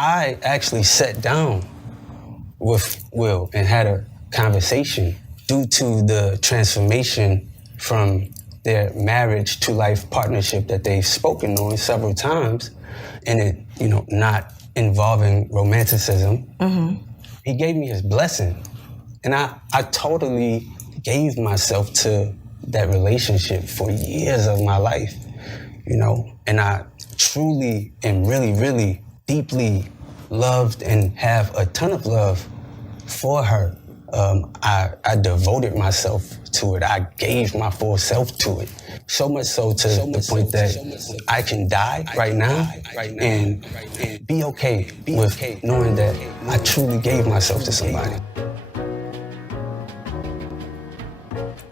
I actually sat down with Will and had a conversation due to the transformation from their marriage to life partnership that they've spoken on several times, and it, not involving romanticism. Mm-hmm. He gave me his blessing, and I totally gave myself to that relationship for years of my life, and I truly and really, really deeply loved and have a ton of love for her. I devoted myself to it. I gave my full self to it. So much so to the point that I can die right now and be okay with knowing that I truly gave myself to somebody.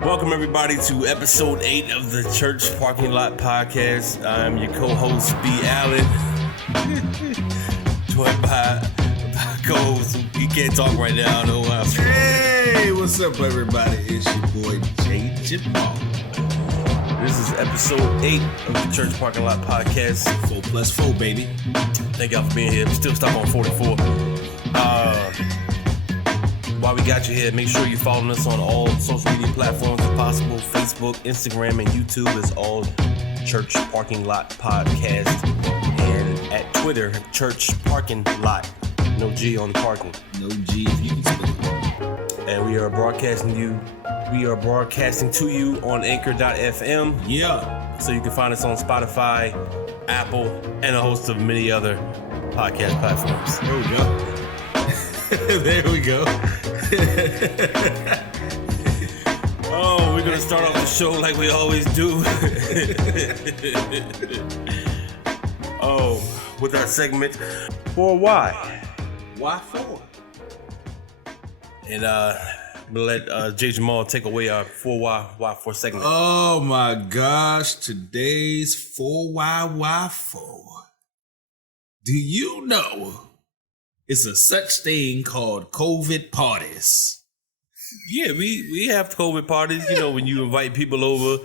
Welcome everybody to episode 8 of the Church Parking Lot Podcast. I'm your co-host B. Allen, joined by co-host. You can't talk right now. I don't know why. Hey, what's up everybody? It's your boy Jay Jamal. This is episode 8 of the Church Parking Lot Podcast. 4+4, baby. Thank y'all for being here. We're still stuck on 44. While we got you here, make sure you're following us on all social media platforms if possible. Facebook, Instagram, and YouTube is all Church Parking Lot Podcast. And at Twitter, Church Parking Lot. No G on the parking. No G if you can spell it. And we are broadcasting to you on Anchor.fm. Yeah. So you can find us on Spotify, Apple, and a host of many other podcast platforms. There we go. There we go. Oh, we're gonna start off the show like we always do. With our segment, For Why? Why for? And we'll let Jay Jamal take away our For Why for segment. Oh my gosh, today's For Why for? Do you know it's a such thing called COVID parties? Yeah, we have COVID parties, when you invite people over,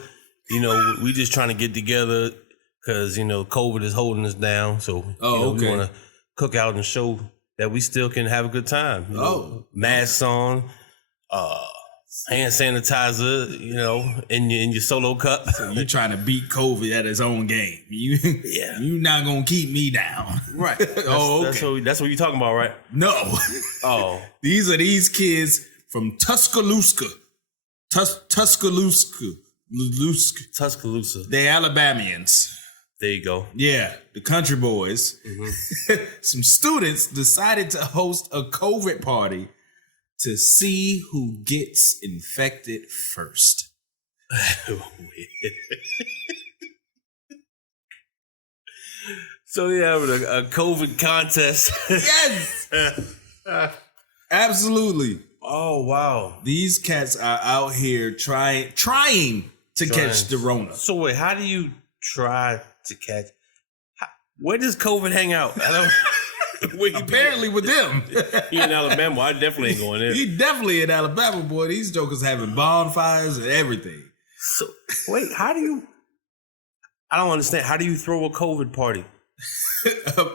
we just trying to get together because, COVID is holding us down. So, okay. We want to cook out and show that we still can have a good time. Masks on, hand sanitizer, in your solo cup. So you trying to beat COVID at its own game. You not going to keep me down. Right. Okay. That's what you're talking about, right? No. Oh. These are these kids from Tuscaloosa. Tuscaloosa. They're Alabamians. There you go. Yeah, the country boys. Mm-hmm. Some students decided to host a COVID party to see who gets infected first. So they have a COVID contest. Yes. Absolutely. Oh, wow. These cats are out here trying to catch the Rona. So wait, how do you try to catch? Where does COVID hang out? Apparently with them. He in Alabama. I definitely ain't going there. He definitely in Alabama, boy. These jokers having bonfires and everything. So wait, I don't understand. How do you throw a COVID party?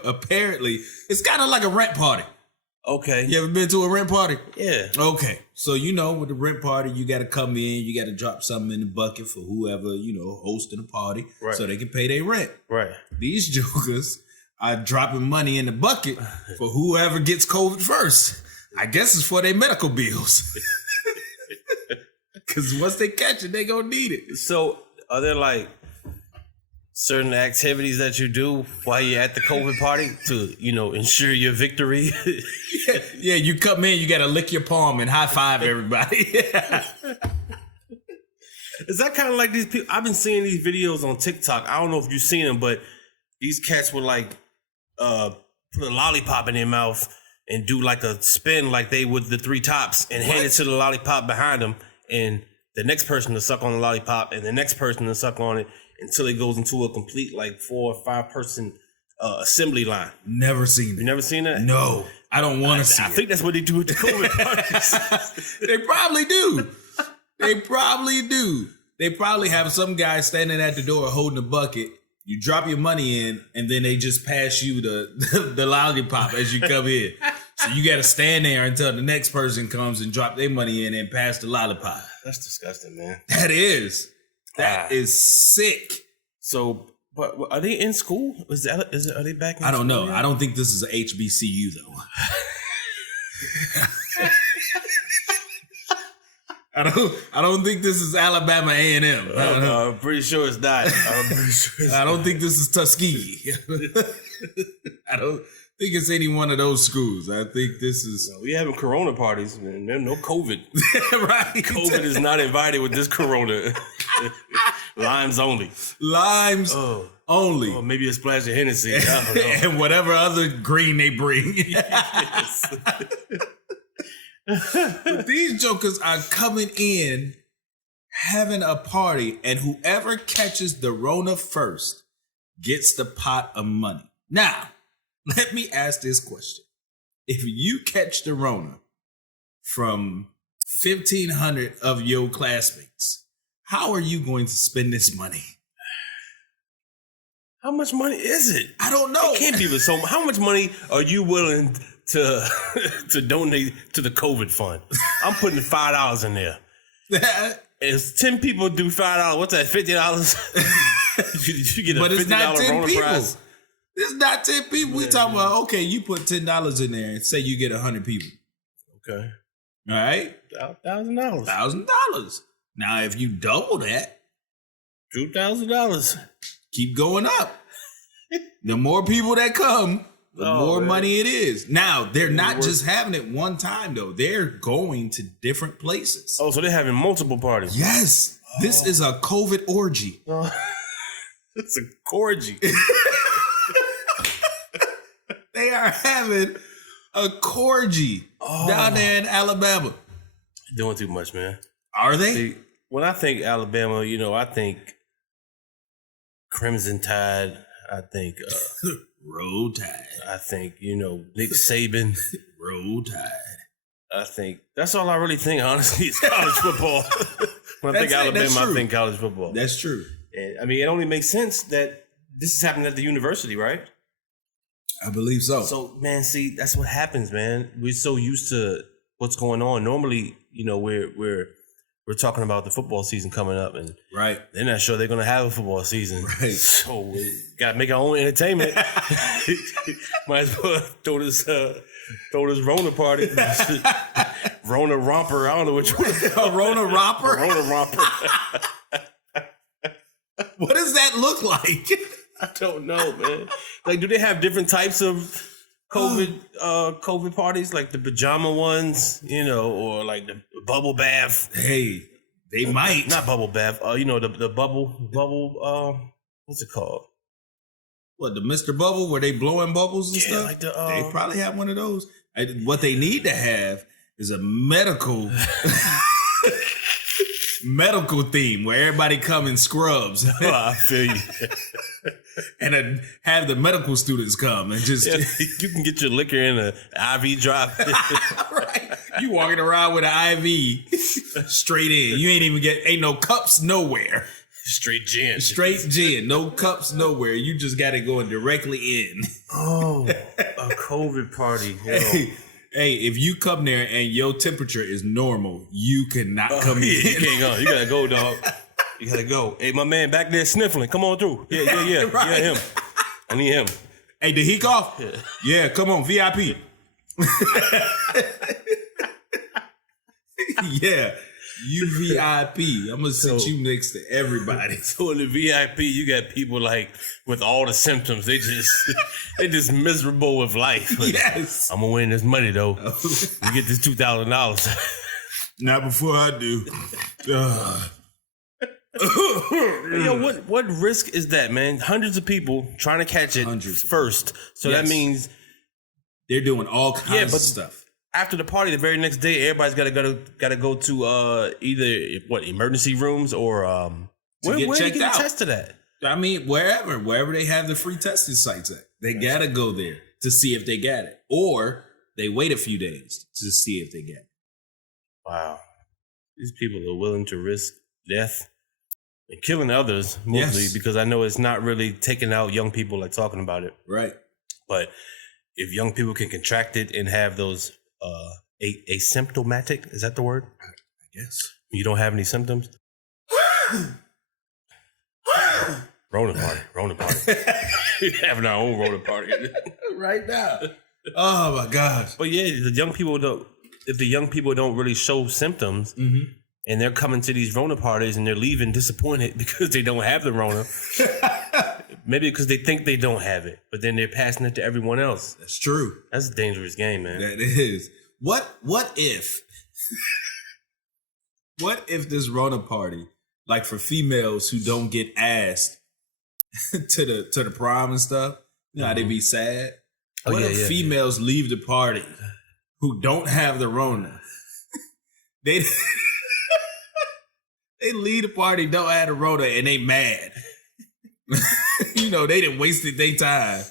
Apparently, it's kind of like a rent party. Okay. You ever been to a rent party? Yeah. Okay. So, with the rent party, you got to come in, you got to drop something in the bucket for whoever, hosting a party, right, so they can pay their rent. Right. These jokers are dropping money in the bucket for whoever gets COVID first. I guess it's for their medical bills. Because once they catch it, they gonna need it. So, are there certain activities that you do while you're at the COVID party to, ensure your victory? Yeah, you come in, you got to lick your palm and high five everybody. Is that kind of like these people? I've been seeing these videos on TikTok. I don't know if you've seen them, but these cats would put a lollipop in their mouth and do a spin like they would the three tops and hand it to the lollipop behind them, and the next person to suck on the lollipop and the next person to suck on it until it goes into a complete 4 or 5 person assembly line. Never seen it. You never seen that? No, I don't want to see it. I think that's what they do with the COVID parties. They probably do. They probably have some guy standing at the door holding a bucket, You drop your money in, and then they just pass you the lollipop as you come in. So you got to stand there until the next person comes and drop their money in and pass the lollipop. That's disgusting, man. That is sick. So, but are they in school? Are they back in school? I don't know. Yet? I don't think this is a HBCU though. I don't think this is Alabama A&M. I'm pretty sure it's not. I don't think this is Tuskegee. I don't think it's any one of those schools. I think this is. We having Corona parties, man. There's no COVID. Right. COVID is not invited with this Corona. Limes only. Limes only. Or maybe a splash of Hennessy. I don't know. And whatever other green they bring. But these jokers are coming in, having a party, and whoever catches the Rona first gets the pot of money. Now, let me ask this question. If you catch the Rona from 1,500 of your classmates, how are you going to spend this money? How much money is it? I don't know. It can't be so. How much money are you willing to donate to the COVID fund? I'm putting $5 in there. If 10 people do $5, what's that? $50? you get a but it's not 10 Rona people. prize. It's not 10 people. We talking about, okay, you put $10 in there and say you get 100 people. Okay. All right? $1,000. $1,000. Now, if you double that, $2,000. keep going up. The more people that come, the more money it is. Now, they're not just having it one time, though. They're going to different places. Oh, so they're having multiple parties. Yes. This is a COVID orgy. It's a orgy. They are having a corgi down there in Alabama. Doing too much, man. Are they? See, when I think Alabama, I think Crimson Tide. I think Roll Tide. I think Nick Saban. Roll Tide. I think that's all I really think. Honestly, is college football. When I think Alabama, I think college football. That's true. And, I mean, it only makes sense that this is happening at the university, right? I believe so. So, man, see, that's what happens, man. We're so used to what's going on. Normally, we're talking about the football season coming up, and right, they're not sure they're going to have a football season. Right. So we got to make our own entertainment. Might as well throw this Rona party. Rona romper. I don't know which one. A Rona romper? A Rona romper. What does that look like? I don't know, man. Like, do they have different types of COVID parties, like the pajama ones, or like the bubble bath? Hey, they might. Not bubble bath. The bubble. What's it called? What, the Mr. Bubble, where they blowing bubbles and stuff? Like they probably have one of those. What they need to have is a medical theme where everybody come in scrubs. Oh, I feel you. And have the medical students come and just... you can get your liquor in an IV drop. Right. You walking around with an IV straight in. You ain't no cups nowhere. Straight gin. Straight gin. No cups nowhere. You just got it going directly in. Oh, a COVID party. Hey, if you come there and your temperature is normal, you cannot come in. You can't go. You gotta go, dog. You gotta go. Hey, my man back there sniffling. Come on through. Yeah. Right. Yeah, him. I need him. Hey, did he cough? Yeah, come on, VIP. Yeah, you VIP. I'm gonna sit you next to everybody. So in the VIP, you got people like with all the symptoms. They just miserable with life. Like, yes. I'm gonna win this money though. You get this $2,000. Not before I do. Yo, what risk is that, man? Hundreds of people trying to catch it first. So that means they're doing all kinds of stuff. After the party, the very next day, everybody's gotta go to either emergency rooms or where get do you checked get out. a test of that? I mean, wherever they have the free testing sites at, they gotta go there to see if they got it, or they wait a few days to see if they get it. Wow, these people are willing to risk death And killing others mostly Yes. because I know it's not really taking out young people like talking about it. Right. But if young people can contract it and have those asymptomatic, is that the word? I guess. You don't have any symptoms? Rona party. Having our own Rona party. Right now. Oh my gosh. But yeah, if the young people don't really show symptoms and they're coming to these Rona parties and they're leaving disappointed because they don't have the Rona. Maybe because they think they don't have it, but then they're passing it to everyone else. That's true. That's a dangerous game, man. That is. What if this Rona party, like for females who don't get asked to the prom and stuff, you know how they be sad? What if females leave the party who don't have the Rona? They leave the party, don't have the Rona, and they mad. You know, they done wasted their time.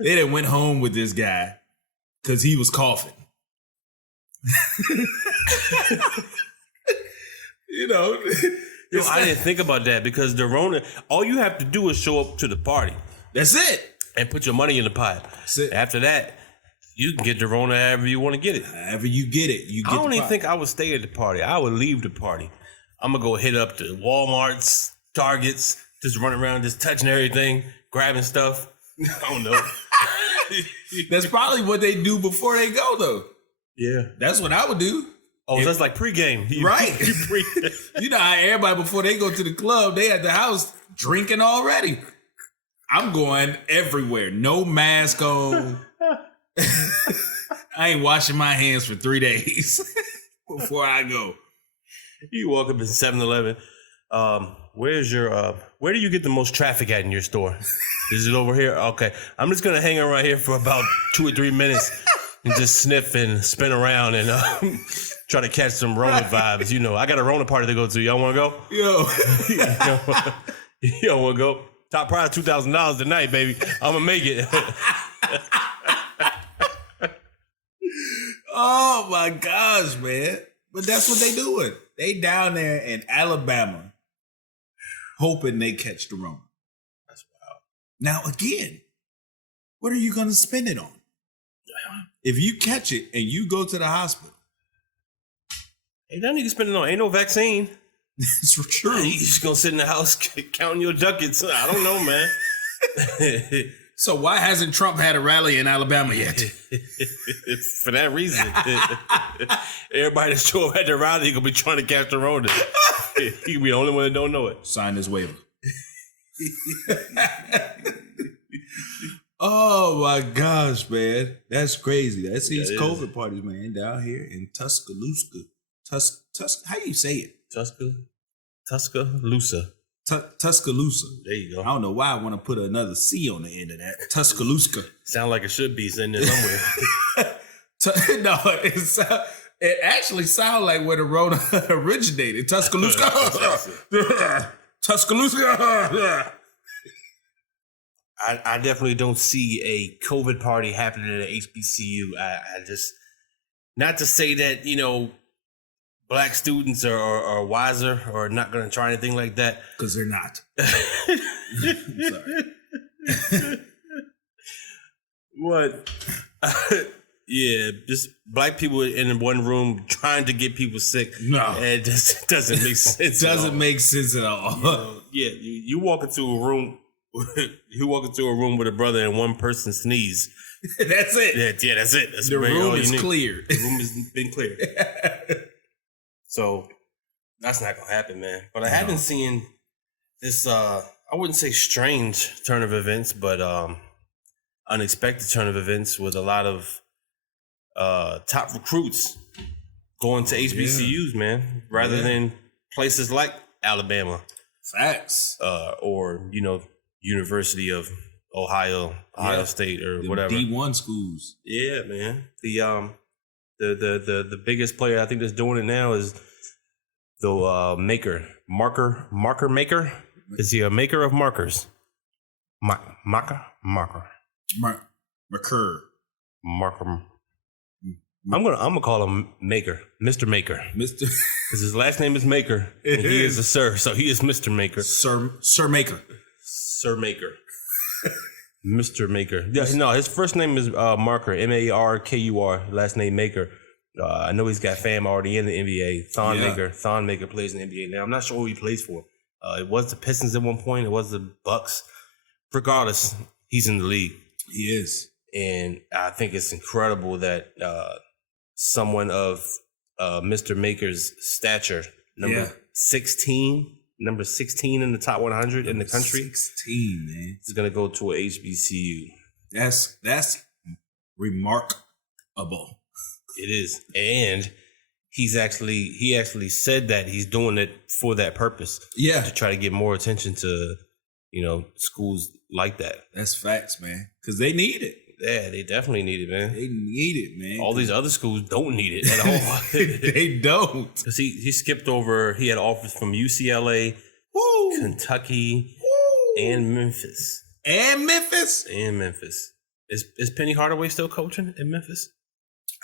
They done went home with this guy because he was coughing. You know. Yo, I didn't think about that because the Rona, all you have to do is show up to the party. That's it. And put your money in the pot. That's it. After that, you can get the Rona however you want to get it. However you get it, you get I don't the even pot. think I would stay at the party. I would leave the party. I'm going to go hit up the Walmarts, Targets, just run around just touching everything, grabbing stuff. I don't know. That's probably what they do before they go, though. Yeah. That's what I would do. Oh, so that's like pregame. Right. You know how everybody, before they go to the club, they at the house drinking already. I'm going everywhere. No mask on. I ain't washing my hands for 3 days before I go. You walk up in 7-Eleven. Where's your where do you get the most traffic at in your store? Is it over here? Okay. I'm just gonna hang around here for about 2 or 3 minutes and just sniff and spin around and try to catch some Rona vibes. You know, I got a Rona party to go to. Y'all wanna go? Yo. Y'all wanna go? Top prize $2,000 tonight, baby. I'm gonna make it. Oh my gosh, man. But that's what they doing. They down there in Alabama hoping they catch the Rona. That's wild. Now again, what are you gonna spend it on? If you catch it and you go to the hospital. Ain't nothing you can spend it on. Ain't no vaccine. It's true. You just gonna sit in the house counting your ducats. I don't know, man. So why hasn't Trump had a rally in Alabama yet? For that reason. Everybody that show up at the rally gonna be trying to catch the Rona. He can be the only one that don't know it. Sign this waiver. Oh my gosh, man. That's crazy. That's these COVID parties, man, down here in Tuscaloosa. How you say it? Tuscaloosa. Tuscaloosa. There you go. I don't know why I want to put another C on the end of that. Tuscaloosa. Sound like it should be in there somewhere. No, it actually sounds like where the Rona originated. Tuscaloosa. Tuscaloosa. I definitely don't see a COVID party happening at an HBCU. I just, not to say that, you know, black students are wiser or not going to try anything like that. Because they're not. Sorry. What? Yeah, just black people in one room trying to get people sick. No. It just doesn't make sense. It doesn't make sense at all. You know, yeah, you walk into a room. You walk into a room with a brother and one person sneeze. That's it. Yeah, that's it. That's the really room all you is need. clear. The room has been cleared. So that's not gonna happen, man. But I haven't seen this I wouldn't say strange turn of events, but unexpected turn of events with a lot of top recruits going to HBCUs, man, rather than places like Alabama. Facts. Or, you know, University of Ohio State or whatever. D1 schools. Yeah, man. The biggest player I think that's doing it now is the marker maker. Is he a maker of markers? Marker. MAKUR. Marker. I'm gonna call him Maker, Mr. Maker, Mr. because his last name is Maker, and he is a sir, so he is Mr. Maker, Sir Maker, Sir Maker, Mr. Maker. Yeah, no, his first name is Marker, Markur. Last name Maker. I know he's got fam already in the NBA. Thon Maker plays in the NBA now. I'm not sure who he plays for. It was the Pistons at one point. It was the Bucks. Regardless, he's in the league. He is, and I think it's incredible that someone of Mr. Maker's stature, number 16 in the top 100 in the country. 16, man. Is going to go to a HBCU. That's remarkable. It is. And he actually said that he's doing it for that purpose. Yeah. To try to get more attention to, schools like that. That's facts, man. Because they need it. Yeah, they definitely need it, man. They need it, man. All these other schools don't need it at all. They don't. Because he skipped over, he had offers from UCLA, Kentucky, and Memphis. And Memphis? Is Penny Hardaway still coaching in Memphis?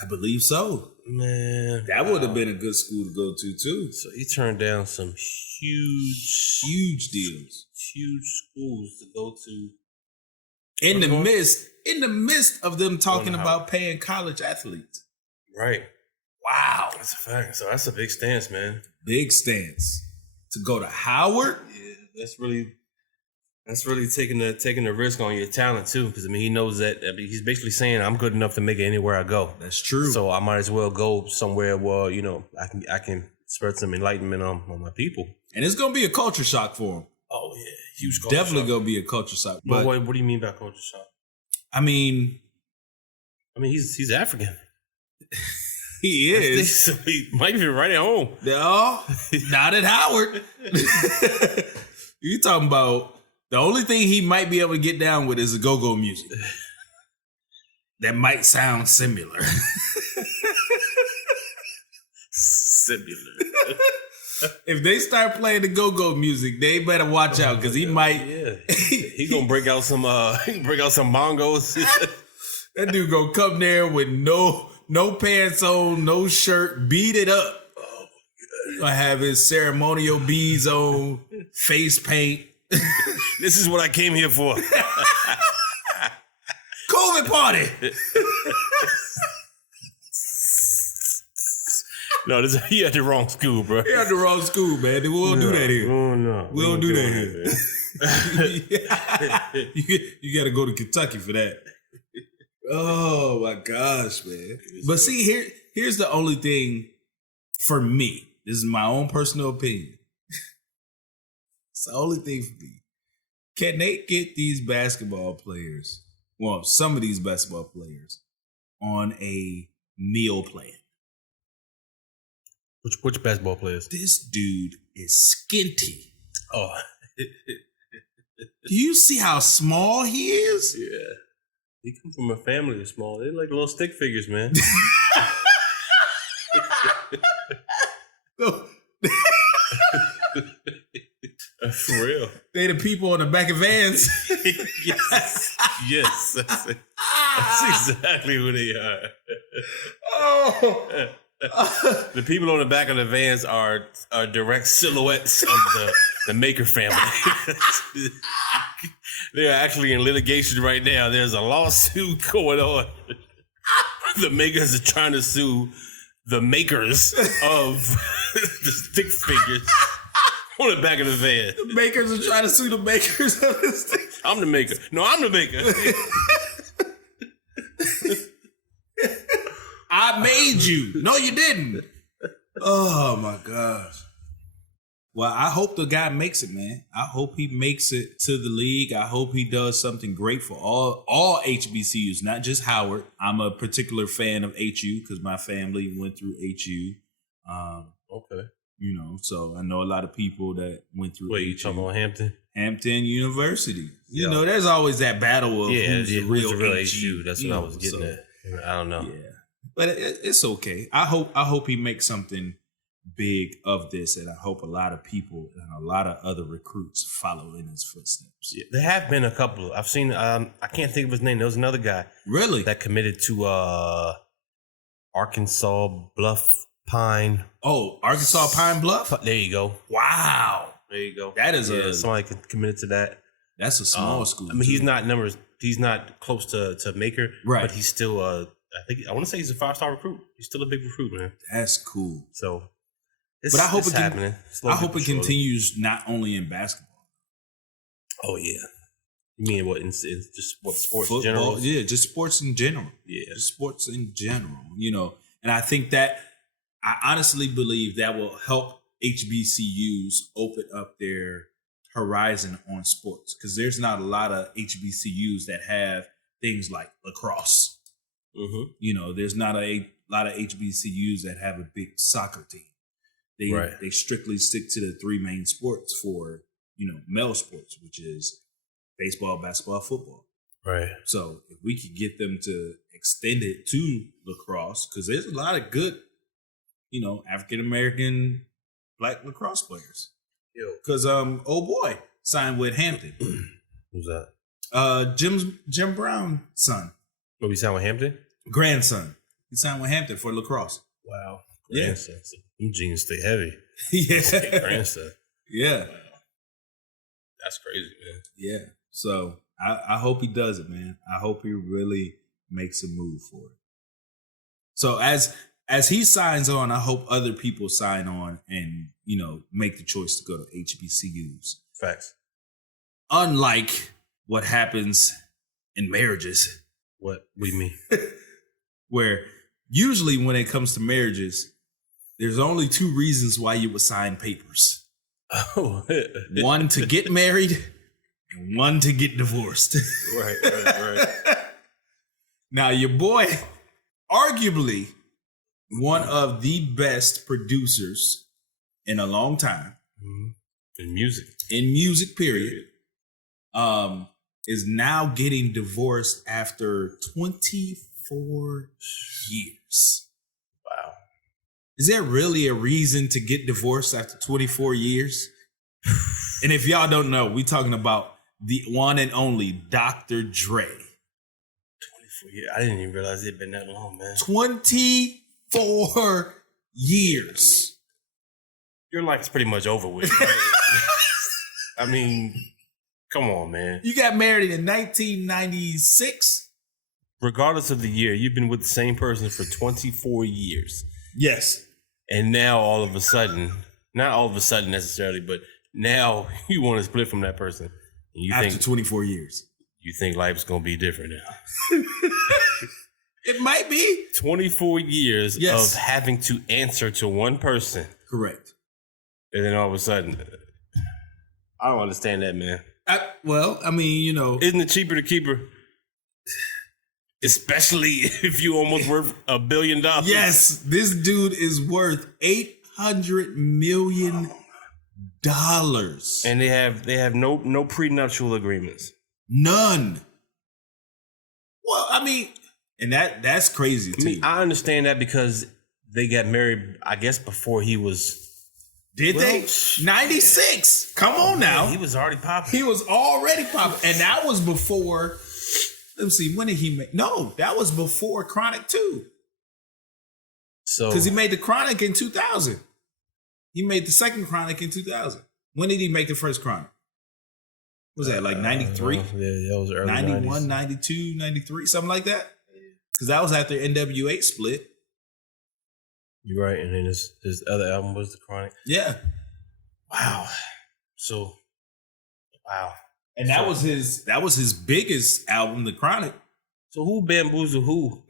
I believe so. Man. That would have been a good school to go to, too. So he turned down some huge deals. Huge schools to go to. In the midst of them talking about paying college athletes. Right. Wow. That's a fact. So that's a big stance, man. Big stance. To go to Howard? Yeah, that's really taking the risk on your talent too. Because he knows that he's basically saying I'm good enough to make it anywhere I go. That's true. So I might as well go somewhere where, I can spread some enlightenment on my people. And it's gonna be a culture shock for him. Oh yeah. Huge culture Definitely shock. gonna be a culture shock. But what do you mean by culture shock? I mean he's African. He is. He might be right at home. No, not at Howard. You talking about the only thing he might be able to get down with is the go-go music. That might sound similar. If they start playing the go-go music, they better watch out because he might. Yeah, he gonna break out some bongos. That dude gonna come there with no pants on, no shirt, beat it up. Oh, gonna have his ceremonial beads on, face paint. This is what I came here for. COVID party. No, he had the wrong school, bro. He had the wrong school, man. We don't do that here. Oh, no. We don't do that here. You got to go to Kentucky for that. Oh, my gosh, man. But see, here's the only thing for me. This is my own personal opinion. It's the only thing for me. Can they get these basketball players, well, some of these basketball players, on a meal plan? Which basketball players? This dude is skinty. Oh. Do you see how small he is? Yeah. He come from a family that's small. They're like little stick figures, man. For real. They the people on the back of vans. Yes. That's exactly who they are. Oh. The people on the back of the vans are direct silhouettes of the Maker family. They're actually in litigation right now. There's a lawsuit going on. The Makers are trying to sue the makers of the stick figures on the back of the van. The Makers are trying to sue the makers of the stick. I'm the maker. No, I'm the maker. I made you. No, you didn't. Oh, my gosh. Well, I hope the guy makes it, man. I hope he makes it to the league. I hope he does something great for all HBCUs, not just Howard. I'm a particular fan of HU because my family went through HU. Okay. So I know a lot of people that went through HU. You talking about Hampton? Hampton University. You know, there's always that battle of who's the real HU. That's what I was getting at. I don't know. Yeah. But it's okay. I hope he makes something big of this, and I hope a lot of people and a lot of other recruits follow in his footsteps. Yeah, there have been a couple. I've seen. I can't think of his name. There was another guy. Really? That committed to Arkansas Bluff Pine. Oh, Arkansas Pine Bluff? There you go. Wow. There you go. That is somebody committed to that. That's a small school. I mean, he's not close to MAKUR, right? But he's still I want to say he's a 5-star recruit. He's still a big recruit, man. That's cool. So, but I hope happening. I hope it continues not only in basketball. Oh yeah. You mean what? In just what sports Football, in general? Yeah, just sports in general. Yeah, just sports in general. You know, and I think that I honestly believe that will help HBCUs open up their horizon on sports, because there's not a lot of HBCUs that have things like lacrosse. Mm-hmm. You know, there's not a lot of HBCUs that have a big soccer team. They strictly stick to the 3 main sports for, you know, male sports, which is baseball, basketball, football. Right. So if we could get them to extend it to lacrosse, because there's a lot of good, you know, African American black lacrosse players. Because old boy signed with Hampton. Who's that? Jim Brown's son. Oh, he signed with Hampton? Grandson. He signed with Hampton for lacrosse. Wow. Grandson. Yeah. Them jeans stay heavy. Yeah. Grandson. Yeah. Wow. That's crazy, man. Yeah. So I hope he does it, man. I hope he really makes a move for it. So as he signs on, I hope other people sign on and, you know, make the choice to go to HBCUs. Facts. Unlike what happens in marriages. What do you mean? Where usually when it comes to marriages, there's only 2 reasons why you would sign papers. Oh. One to get married and one to get divorced. Right. Now, your boy, arguably one of the best producers in a long time. Mm-hmm. In music, period. Is now getting divorced after 24 years. Wow. Is there really a reason to get divorced after 24 years? And if y'all don't know, we talking about the one and only Dr. Dre. 24 years. I didn't even realize it'd been that long, man. 24 years. Your life's pretty much over with, right? I mean, come on, man. You got married in 1996? Regardless of the year, you've been with the same person for 24 years. Yes. And now all of a sudden, not all of a sudden necessarily, but now you want to split from that person. And you after 24 years. You think life's going to be different now. It might be. 24 years of having to answer to one person. Correct. And then all of a sudden, I don't understand that, man. Well, I mean, you know. Isn't it cheaper to keep her? Especially if you almost worth $1 billion. Yes, this dude is worth $800 million. And they have no prenuptial agreements. None. Well, I mean, and that's crazy too. I mean, I understand that because they got married, I guess, before he was. Did they? 96. Come on now. He was already popping. He was already popping. And that was before. Let me see. When did he make? No, that was before Chronic 2. So, because he made the Chronic in 2000. He made the second Chronic in 2000. When did he make the first Chronic? Was that like 93? Yeah, that was early 91, 90s. 92, 93, something like that? Because that was after NWA split. You're right. And then his other album was The Chronic. Yeah. Wow. So, wow. And that was his biggest album, The Chronic. So who bamboozled who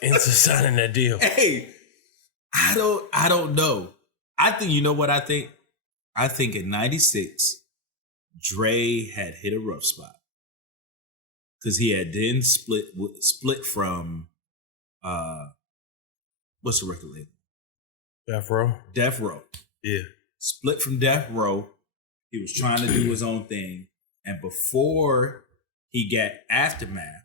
into signing that deal? Hey, I don't know. I think, you know what I think? I think in 96, Dre had hit a rough spot. Because he had then split from what's the record label? Death Row? Death Row. Yeah. Split from Death Row. He was trying to do his own thing. And before he got Aftermath,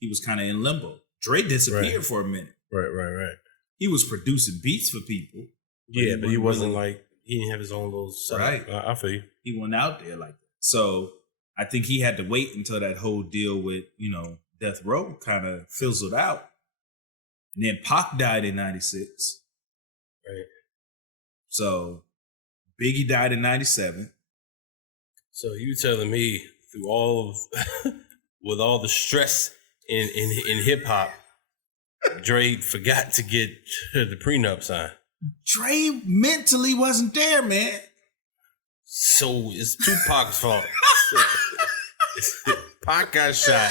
he was kind of in limbo. Dre disappeared for a minute. Right. He was producing beats for people. Yeah, but he wasn't like, he didn't have his own little setup. Right. I feel you. He went out there like that. So I think he had to wait until that whole deal with, Death Row kind of fizzled out. And then Pac died in 96. Right. So Biggie died in 97. So you telling me through all of with all the stress in hip hop, Dre forgot to get the prenup signed. Dre mentally wasn't there, man. So it's Tupac's fault. Pac got shot.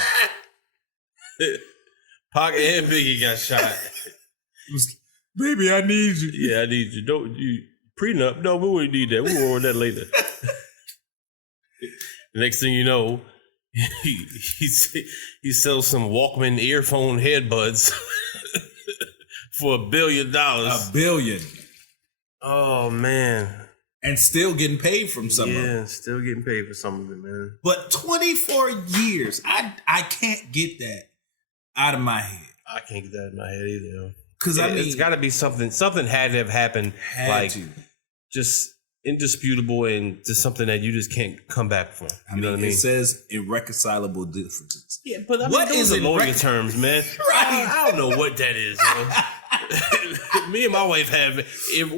Pac and Biggie got shot. It was, baby, I need you. Yeah, I need you. Don't you prenup? No, we wouldn't need that. We'll worry on that later. The next thing you know, he sells some Walkman earphone headbuds for $1 billion. $1 billion. Oh man. And still getting paid from some of it. Yeah, still getting paid for some of it, man. But 24 years, I can't get that out of my head. I can't get that in my head either. Because I mean, it's got to be something. Something had to have happened, just indisputable, and just something that you just can't come back from. You know what I mean? It says irreconcilable differences. Yeah, but I mean, what those is are lawyer terms, man? Right. I don't know what that is. Me and my wife have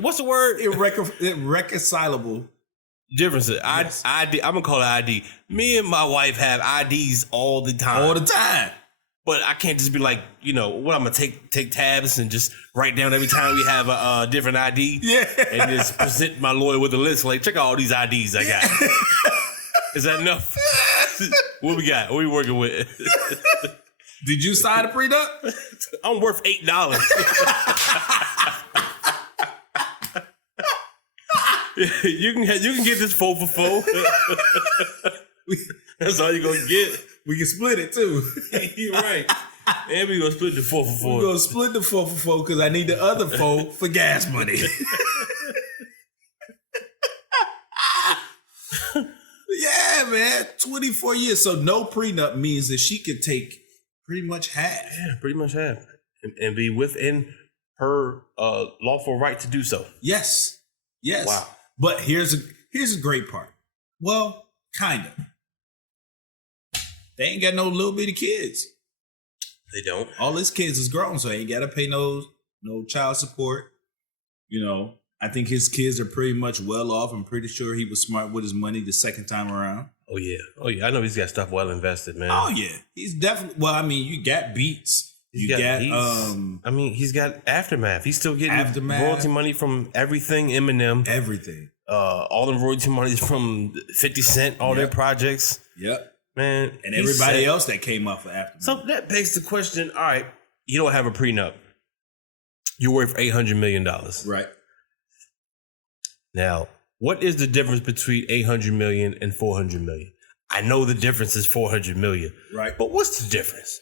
what's the word? Irreconcilable differences. Yes. ID. I'm gonna call it ID. Me and my wife have IDs all the time. All the time. But I can't just be like, what I'm gonna take tabs and just write down every time we have a different ID. Yeah. And just present my lawyer with a list. Like, check out all these IDs I got. Is that enough? What we got? What we working with? Did you sign a prenup? I'm worth $8. You can get this 4 for 4. That's all you're gonna get. We can split it too. You're right. And we're gonna split the 4 for 4. We're gonna split the 4 for 4 because I need the other 4 for gas money. Yeah, man. 24 years. So no prenup means that she could take pretty much half. Yeah, pretty much half. And be within her lawful right to do so. Yes. Yes. Wow. But here's a great part. Well, kind of. They ain't got no little bitty kids. They don't. All his kids is grown, so they ain't gotta pay no child support. I think his kids are pretty much well off. I'm pretty sure he was smart with his money the second time around. Oh yeah. I know he's got stuff well invested, man. Oh yeah. He's definitely, well, I mean, you got Beats. He's got Aftermath. He's still getting Aftermath. royalty money from everything Eminem. Everything. All the royalty money from 50 Cent, all their projects. Yep. Man. And everybody else that came up for Aftermath. So that begs the question, all right, you don't have a prenup. You're worth $800 million. Right. Now, what is the difference between 800 million and 400 million? I know the difference is 400 million. Right. But what's the difference?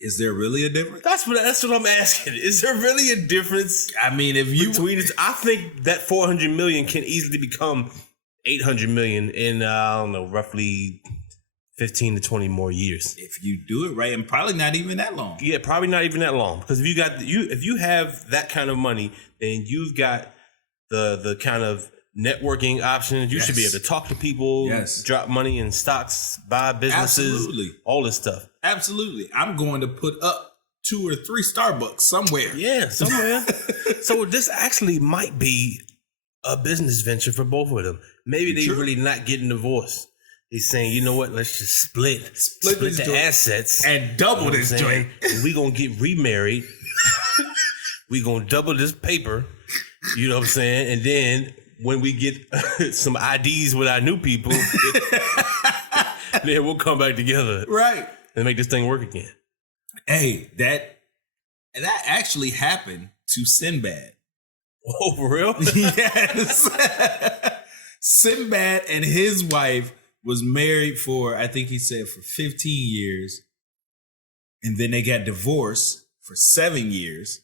Is there really a difference? That's what I'm asking. Is there really a difference? I mean, if you between it, I think that 400 million can easily become 800 million in I don't know, roughly 15 to 20 more years. If you do it right, and probably not even that long. Yeah, probably not even that long. Because if you have that kind of money, then you've got the kind of networking options. You should be able to talk to people, drop money in stocks, buy businesses, all this stuff. Absolutely. I'm going to put up 2 or 3 Starbucks somewhere. Yeah, somewhere. So this actually might be a business venture for both of them. Maybe they really not getting divorced. He's saying, you know what? Let's just split the assets and double this joint. We gonna get remarried. We gonna double this paper. You know what I'm saying? And then when we get some IDs with our new people, then we'll come back together, right, and make this thing work again. Hey, that actually happened to Sinbad. Oh, for real? Yes. Sinbad and his wife was married for, I think he said, for 15 years. And then they got divorced for 7 years.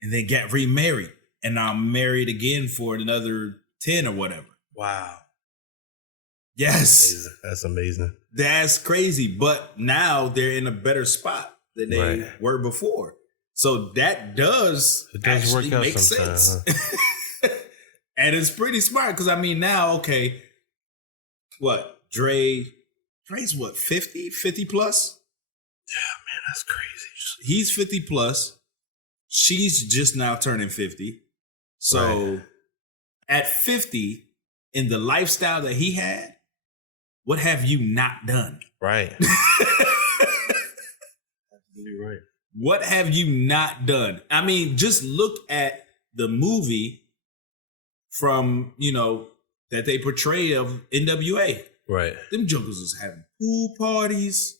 And then got remarried. And now married again for another 10 or whatever. Wow. Yes. That's amazing. That's crazy. But now they're in a better spot than they were before. So that does actually work out make sense. Huh? And it's pretty smart because, I mean, now, okay, what? Dre's what, 50 plus? Yeah, man, That's crazy. He's 50 plus. She's just now turning 50. So at 50, in the lifestyle that he had, what have you not done? Right. You're right. What have you not done? I mean, just look at the movie from, that they portray of NWA. Right. Them jokers was having pool parties,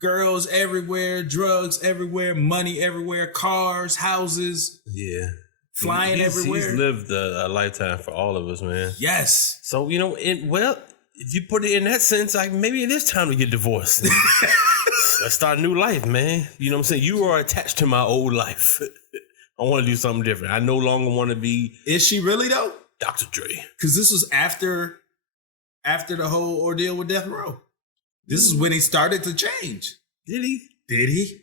girls everywhere, drugs everywhere, money everywhere, cars, houses. Yeah. Flying everywhere. He's lived a lifetime for all of us, man. Yes. So, if you put it in that sense, like maybe it is time to get divorced. Let's start a new life, man. You know what I'm saying? You are attached to my old life. I want to do something different. I no longer want to be. Is she really though? Dr. Dre. Because this was after the whole ordeal with Death Row. This is when he started to change. Did he? Did he?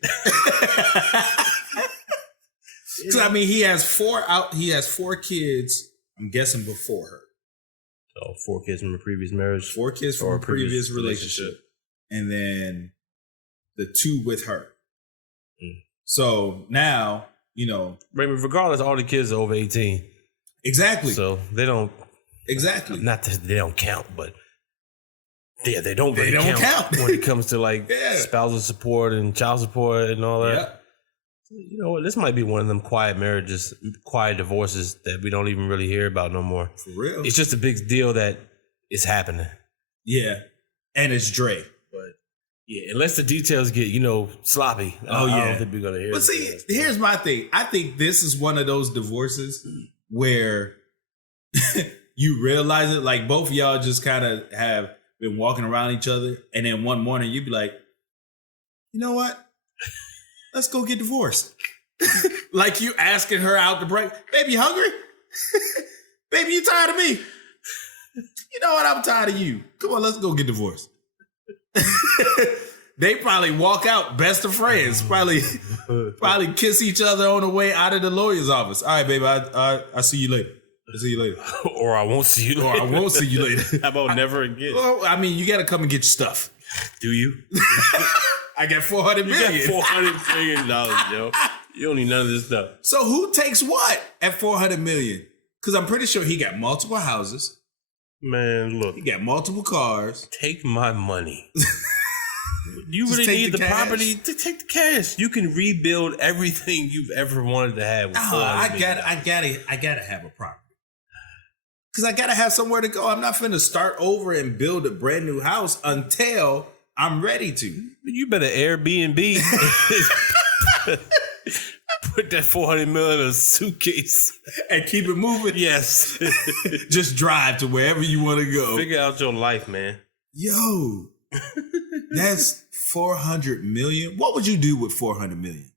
Because I mean, he has 4 kids. I'm guessing before her. So 4 kids from a previous marriage. 4 kids from a previous relationship, and then the 2 with her. So now, regardless, all the kids are over 18. Exactly. So they don't. Exactly. Not that they don't count, but yeah, they don't really count when it comes to like spousal support and child support and all that. Yeah. You know what? This might be one of them quiet marriages, quiet divorces that we don't even really hear about no more. For real. It's just a big deal that it's happening. Yeah. And it's Dre. But yeah, unless the details get, sloppy. I don't think we're going to hear it. But see, here's my thing. I think this is one of those divorces where you realize it. Like both of y'all just kind of have been walking around each other. And then one morning you'd be like, you know what? Let's go get divorced. Like you asking her out to break. Baby, you hungry? Baby, you tired of me? You know what? I'm tired of you. Come on, let's go get divorced. They probably walk out best of friends. Probably kiss each other on the way out of the lawyer's office. All right, baby, I'll see you later. I'll see you later. Or I won't see you later. Or I won't see you later. How about never again? Well, I mean, you got to come and get your stuff. Do you? I got $400 million. You got $400 million, yo. You don't need none of this stuff. So who takes what at $400 million? Because I'm pretty sure he got multiple houses. Man, look. He got multiple cars. Take my money. You really need the property to take the cash. You can rebuild everything you've ever wanted to have. With I gotta have a property. Because I gotta have somewhere to go. I'm not finna start over and build a brand new house until I'm ready to. You better Airbnb. Put that $400 million in a suitcase and keep it moving. Yes. Just drive to wherever you want to go. Figure out your life, man. Yo, that's $400 million. What would you do with $400 million?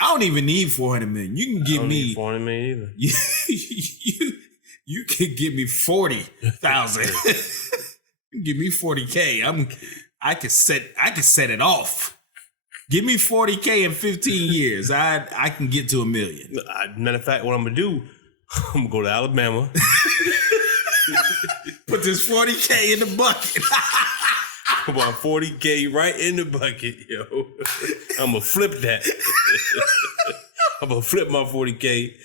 I don't even need $400 million. You can give me $400 million either. You can give me 40,000. Give me 40K. I can set it off. Give me 40K in 15 years. I can get to $1 million. Matter of fact, what I'm gonna do, I'm gonna go to Alabama. Put this 40K in the bucket. Come on, 40K right in the bucket, yo. I'm gonna flip that. I'm gonna flip my 40K.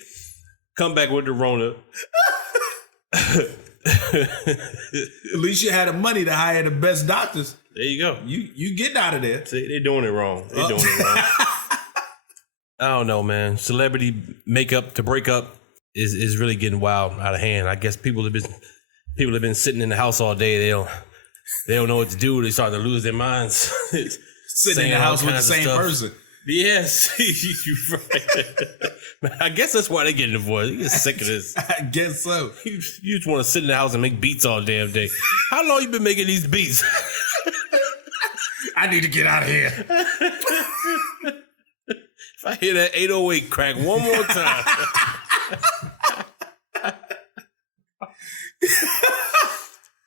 Come back with the Rona. At least you had the money to hire the best doctors. There you go. You getting out of there. See, they're doing it wrong. They're doing it wrong. I don't know, man. Celebrity makeup to break up is really getting wild out of hand. I guess people have been sitting in the house all day. They don't know what to do. They start to lose their minds. Sitting in the house with the same person. Yes, you're right. I guess that's why they get divorced. You get sick of this. I guess so. You just want to sit in the house and make beats all damn day. How long you been making these beats? I need to get out of here. If I hear that 808 crack one more time.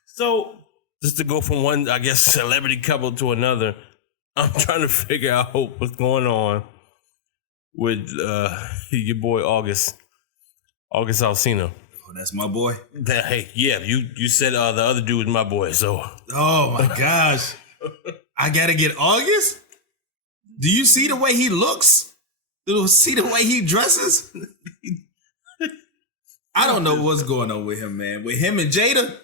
So, just to go from one, I guess, celebrity couple to another, I'm trying to figure out what's going on with your boy August Alsina. Oh, that's my boy? Hey, yeah, you said the other dude was my boy, so. Oh my gosh. I gotta get August? Do you see the way he looks? Do you see the way he dresses? I don't know what's going on with him, man. With him and Jada.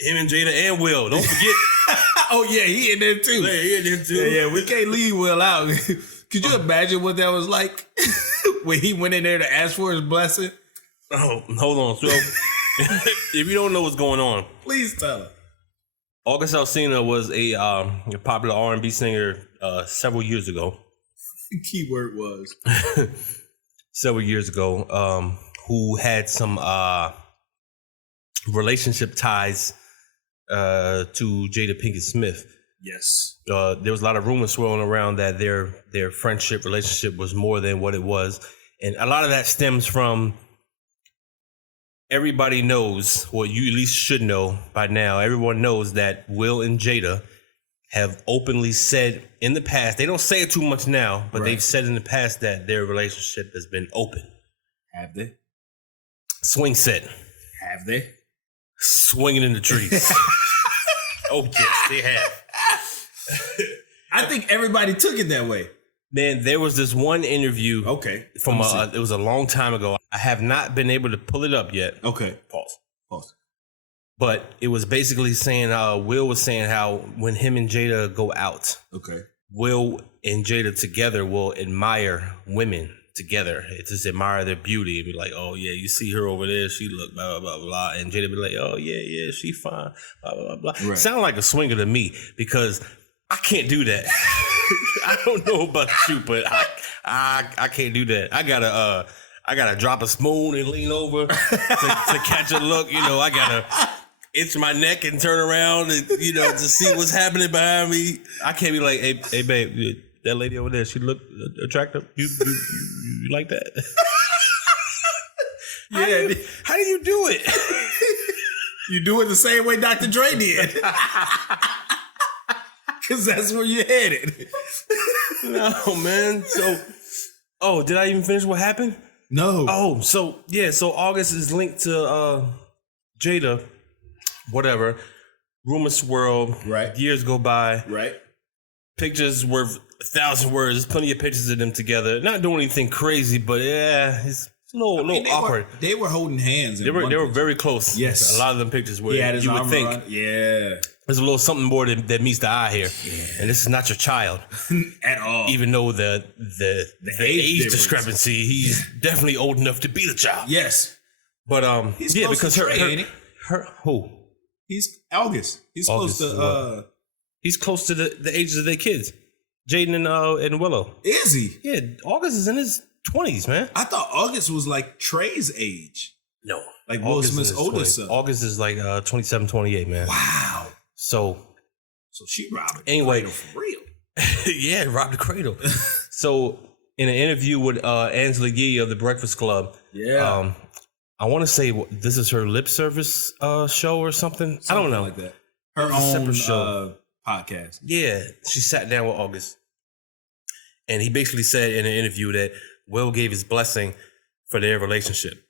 Him and Jada and Will. Don't forget. Oh, yeah, he in there too. Yeah, he in there too. Yeah, we can't leave Will out. Could you imagine what that was like when he went in there to ask for his blessing? Oh, hold on. So, if you don't know what's going on, Please tell him. August Alsina was a popular R&B singer several years ago. The key word was. Several years ago, who had some relationship ties to Jada Pinkett Smith. Yes. There was a lot of rumors swirling around that their friendship relationship was more than what it was, and a lot of that stems from everybody knows, well, you at least should know by now. Everyone knows that Will and Jada have openly said in the past. They don't say it too much now, but they've said in the past that their relationship has been open. Have they? Swing set. Have they? Swinging in the trees. Oh yes, they have. I think everybody took it that way. Man, there was this one interview. Okay. From it was a long time ago. I have not been able to pull it up yet. Okay. Pause. But it was basically saying, Will was saying how when him and Jada go out, okay, Will and Jada together will admire women together. It just admire their beauty and be like, oh yeah, you see her over there, she look blah blah blah blah, and Jada be like, oh yeah, she fine, blah blah blah. Right. Sound like a swinger to me because I can't do that. I don't know about you, but I can't do that. I gotta drop a spoon and lean over to catch a look. You know, I gotta itch my neck and turn around and to see what's happening behind me. I can't be like, hey babe, that lady over there, she look attractive. You like that? Yeah. How do you do it? You do it the same way Dr. Dre did. Because that's where you're headed. No, man. So, did I even finish what happened? No. Oh, so August is linked to Jada, whatever. Rumors swirl. Right. Years go by. Right. Pictures worth 1,000 words. There's plenty of pictures of them together. Not doing anything crazy, but yeah, it's a little awkward. They were holding hands. They were very close. Yes. A lot of them pictures were. You would think. Yeah. There's a little something more that meets the eye here. Yeah. And this is not your child. At all. Even though the age discrepancy, he's definitely old enough to be the child. Yes. But he's close because to Trey, ain't he? her who? He's August. He's August close to he's close to the ages of their kids. Jaden and Willow. Is he? Yeah, August is in his 20s, man. I thought August was like Trey's age. No. Like Will Smith's oldest son. August is like 27, 28, man. Wow. So she robbed the anyway, cradle for real. Yeah, robbed the cradle. So in an interview with Angela Yee of the Breakfast Club, I want to say this is her lip service show or something. I don't know. Like that. Her own show. Podcast. Yeah, she sat down with August, and he basically said in an interview that Will gave his blessing for their relationship.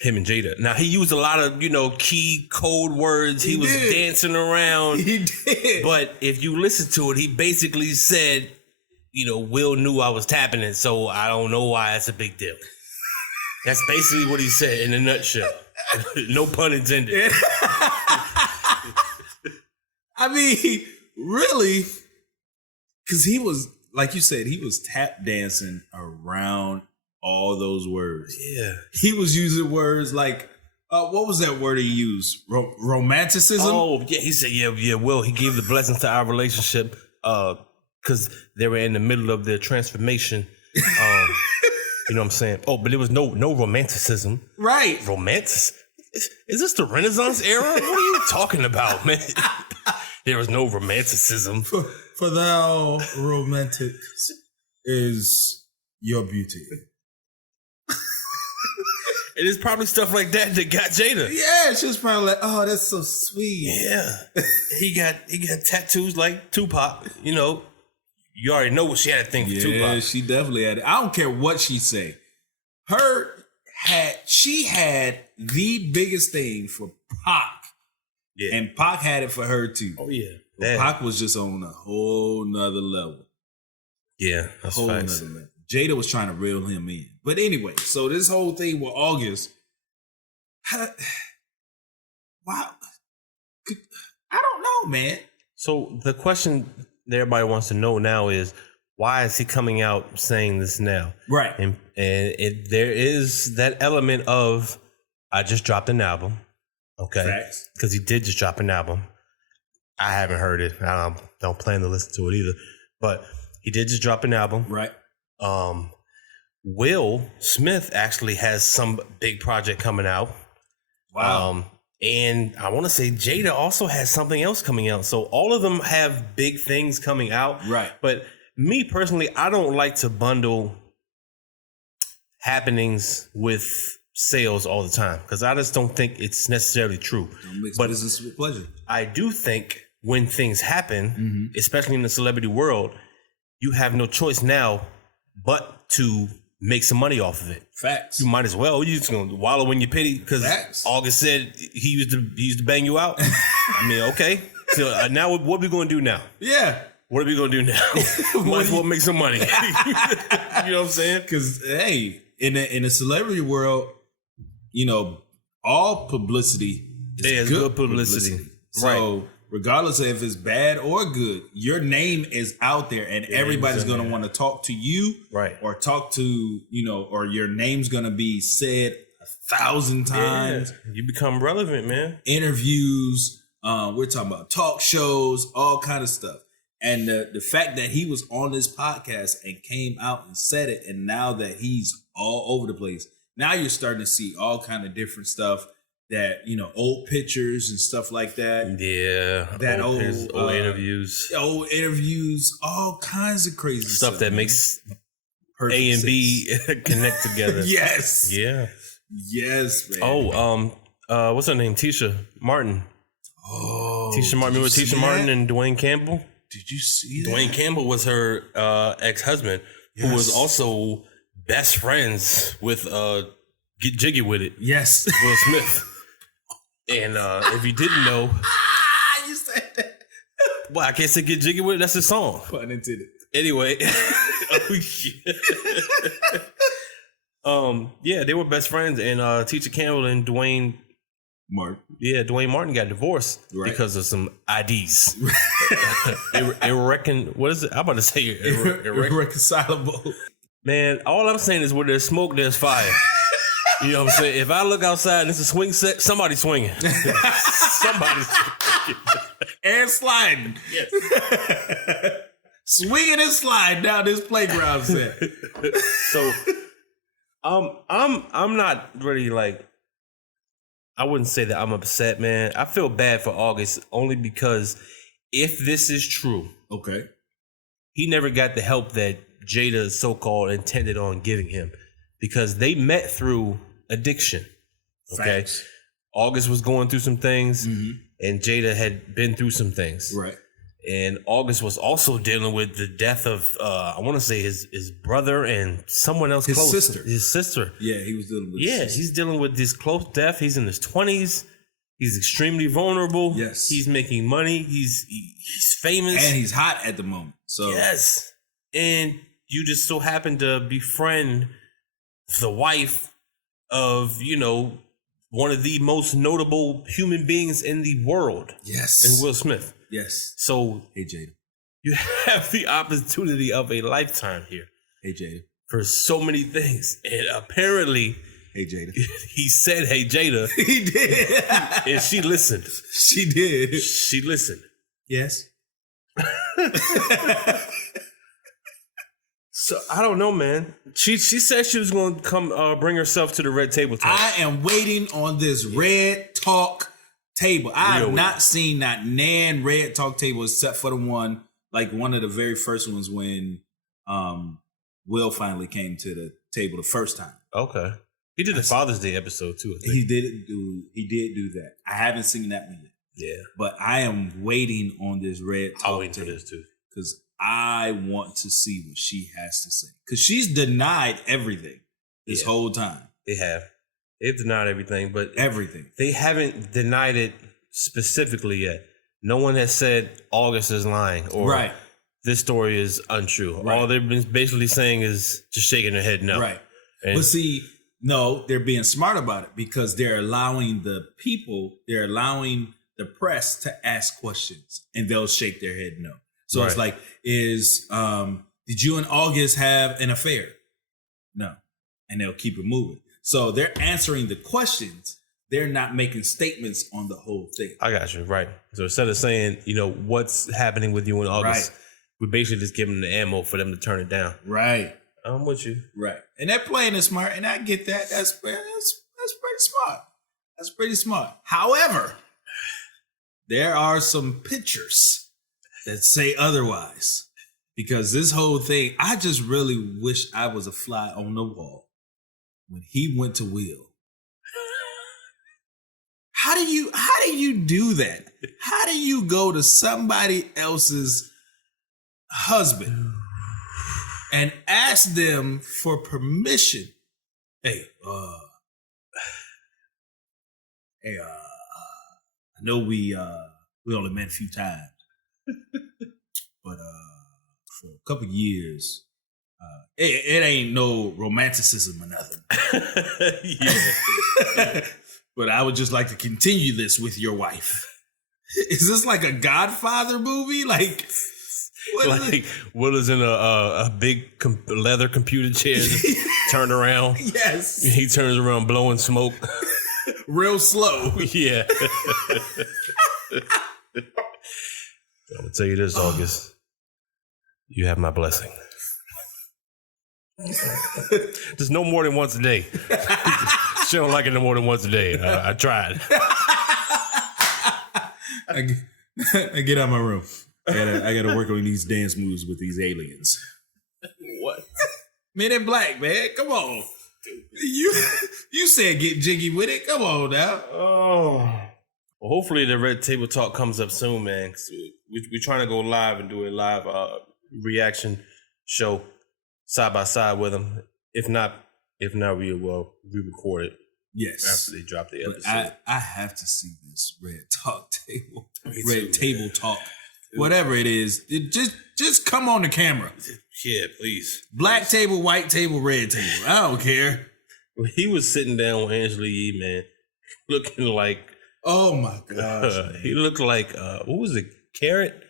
Him and Jada. Now, he used a lot of, key code words. He was dancing around. He did. But if you listen to it, he basically said, Will knew I was tapping it, so I don't know why it's a big deal. That's basically what he said in a nutshell. No pun intended. I mean, really? Because he was, like you said, he was tap dancing around all those words. Yeah. He was using words like, what was that word he used? Romanticism? Oh, yeah. He said, yeah, Will, he gave the blessings to our relationship because they were in the middle of their transformation. You know what I'm saying? Oh, but there was no romanticism. Right. Is this the Renaissance era? What are you talking about, man? There was no romanticism. For thou romantic is your beauty. It is probably stuff like that got Jada. Yeah, she was probably like, oh, that's so sweet. Yeah. he got tattoos like Tupac. You already know what she had to think for Tupac. Yeah, she definitely had it. I don't care what she say. She had the biggest thing for Pac. Yeah. And Pac had it for her too. Oh yeah. That, Pac was just on a whole nother level. yeah, that's Whole facts. nother level. Jada was trying to reel him in. But anyway, so this whole thing with August, wow. I don't know, man. So the question that everybody wants to know now is, why is he coming out saying this now? Right. And there is that element of, I just dropped an album. Okay. Facts. Because he did just drop an album. I haven't heard it. I don't plan to listen to it either. But he did just drop an album. Right. Will Smith actually has some big project coming out. Wow. And I want to say Jada also has something else coming out. So all of them have big things coming out. Right. But me personally, I don't like to bundle happenings with sales all the time because I just don't think it's necessarily true. Don't mix But business with pleasure. I do think when things happen, especially in the celebrity world, you have no choice now but to make some money off of it. Facts. You might as well. You just gonna wallow in your pity because Facts. August said he used to bang you out. I mean, okay. So now what we gonna do now? Yeah. What are we gonna do now? Might as well make some money. You know what I'm saying? Because hey, in the celebrity world, you know, all publicity is good publicity. So Right. regardless of if it's bad or good, your name is out there, and everybody's in going to there. want to talk to you, Right. Or talk to, you know, or your name's going to be said 1,000 times. Yeah. You become relevant, man. Interviews. We're talking about talk shows, all kind of stuff. And the fact that he was on this podcast and came out and said it, and now that he's all over the place, now you're starting to see all kind of different stuff that, you know, old pictures and stuff like that. Yeah. That old interviews. Old interviews, all kinds of crazy Stuff that man. makes Perfect A and sense. B connect together. Yes. Yeah. Yes, man. What's her name? Tisha Martin. Oh, Tisha Martin. Remember Tisha Martin and Dwayne Campbell? Did you see that? Dwayne Campbell was her ex-husband, who was also best friends with Get Jiggy With It, Yes. Will Smith. And if you didn't know, You said that. well, I can't say Get Jiggy With It. That's his song. Pun intended. Anyway, yeah, they were best friends, and Tisha Campbell and Dwayne. Dwayne Martin got divorced because of some IDs. What is it? I'm about to say Irreconcilable. Man, all I'm saying is where there's smoke, there's fire. You know what I'm saying? If I look outside and it's a swing set, somebody's swinging. Somebody's swinging. And sliding. Yes. Swinging and sliding down this playground set. So, I'm not really like, I wouldn't say that I'm upset, man. I feel bad for August only because if this is true, Okay. he never got the help that Jada so-called intended on giving him because they met through addiction. Okay. Facts. August was going through some things and Jada had been through some things. Right. And August was also dealing with the death of, I want to say his brother and someone else His close. sister. His sister. Yeah, he was dealing with Yeah, his sister. he's dealing with this close death. He's in his 20s. He's extremely vulnerable. Yes. He's making money. He's famous. And he's hot at the moment. So Yes. And you just so happen to befriend the wife of, you know, one of the most notable human beings in the world. Yes. And Will Smith. Yes. So Hey Jada. you have the opportunity of a lifetime here Hey Jada. for so many things. And apparently Hey Jada. he said, "Hey Jada," He did. and she listened. She did. She listened. Yes. So I don't know, man. She said she was going to come bring herself to the red table talk. I am waiting on this red talk table. I have not seen that Nan red talk table except for the one, like one of the very first ones when Will finally came to the table the first time. Okay. He did the Father's Day episode too, I think. He did do that. I haven't seen that one yet. Yeah. But I am waiting on this red I'll talk wait for table this too. because I want to see what she has to say. Because she's denied everything this whole time. They have. They've denied everything, but Everything. they haven't denied it specifically yet. no one has said August is lying or this story is untrue. Right. All they've been basically saying is just shaking their head no. Right. And but see, no, they're being smart about it because they're allowing the press to ask questions and they'll shake their head no. So it's like, did you and August have an affair? No. And they'll keep it moving. So they're answering the questions. They're not making statements on the whole thing. I got you. Right. So instead of saying, what's happening with you in August, we're basically just giving them the ammo for them to turn it down. Right. I'm with you. Right. And they're playing it smart, and I get that. That's pretty smart. That's pretty smart. However, there are some pictures that say otherwise. Because this whole thing, I just really wish I was a fly on the wall when he went to Will. How do you do that? How do you go to somebody else's husband and ask them for permission? Hey, I know we only met a few times, but for a couple years, it ain't no romanticism or nothing. Yeah. But I would just like to continue this with your wife. Is this like a Godfather movie? Like Will is in a big leather computer chair, just turned around. Yes. He turns around blowing smoke. Real slow. Yeah. I'm gonna tell you this, August. You have my blessing. Just no more than once a day. She don't like it no more than once a day. I tried. I get out of my room. I gotta work on these dance moves with these aliens. What? Men in Black, man. Come on. You said get jiggy with it. Come on now. Oh. Well, hopefully the Red Table Talk comes up soon, man. We're trying to go live and do a live reaction show side by side with them. If not, we will re-record it. Yes. After they drop the episode. But I have to see this Red Table Talk. Whatever it is, just come on the camera. Yeah, please. Black table, white table, red table. I don't care. He was sitting down with Angela Yee, man, looking like. Oh my gosh. He looked like what was it? Carrot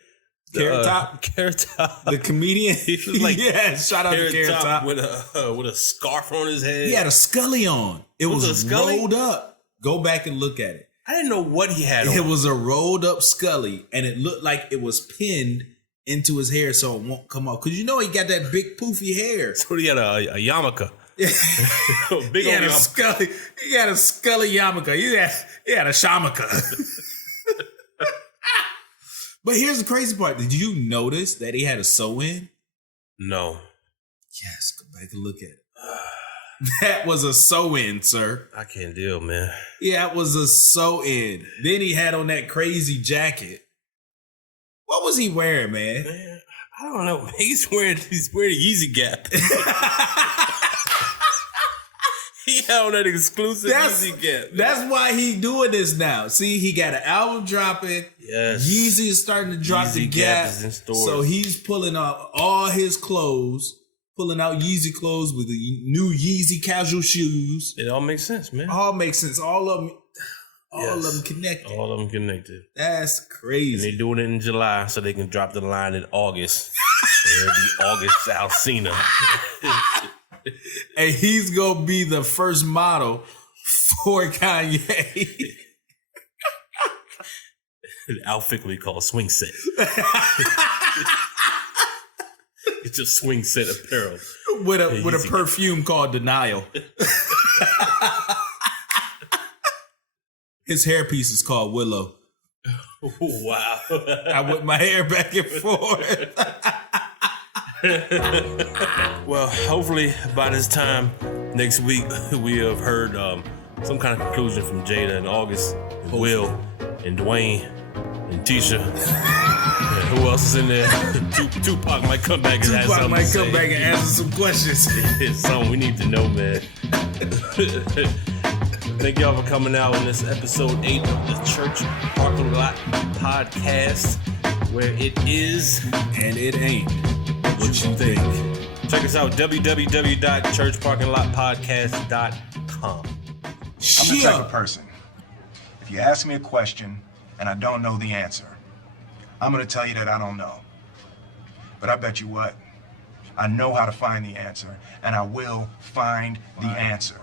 Top. Carrot Top. The comedian. He was like shout out to Carrot Top with a scarf on his head. He had a Scully on. It was rolled up. Go back and look at it. I didn't know what he had on. It was a rolled up Scully, and it looked like it was pinned into his hair so it won't come off. Because he got that big poofy hair. So he had a yarmulke. Big he had a Scully. He had a Scully yarmulke. He had a shamaka. But here's the crazy part. Did you notice that he had a sew-in? No. Yes, go back and look at it. That was a sew-in, sir. I can't deal, man. Yeah, it was a sew-in. Then he had on that crazy jacket. What was he wearing, man? I don't know. He's wearing Yeezy Gap. He had on that exclusive Yeezy Gap. That's why he doing this now. See, he got an album dropping. Yes. Yeezy is starting to drop Yeezy the Gap. Is in stores. So he's pulling out all his clothes, pulling out Yeezy clothes with the new Yeezy casual shoes. It all makes sense, man. All makes sense. All of them connected. All of them connected. That's crazy. And they're doing it in July so they can drop the line in August. It'll be August Alsina. And he's going to be the first model for Kanye. An outfit we call swing set. It's just swing set apparel. With a perfume called Denial. His hairpiece is called Willow. Wow. I whip my hair back and forth. Well, hopefully by this time next week, we have heard some kind of conclusion from Jada and August, and Will, and Dwayne, and Tisha. And who else is in there? Tupac might come back and have something to say. Tupac might come back and answer some questions. It's something we need to know, man. Thank y'all for coming out on this episode 8 of the Church Parking Lot Podcast, where it is and it ain't what you think. Check us out, www.churchparkinglotpodcast.com. I'm the type of person, if you ask me a question and I don't know the answer, I'm going to tell you that I don't know. But I bet you what, I know how to find the answer, and I will find the answer.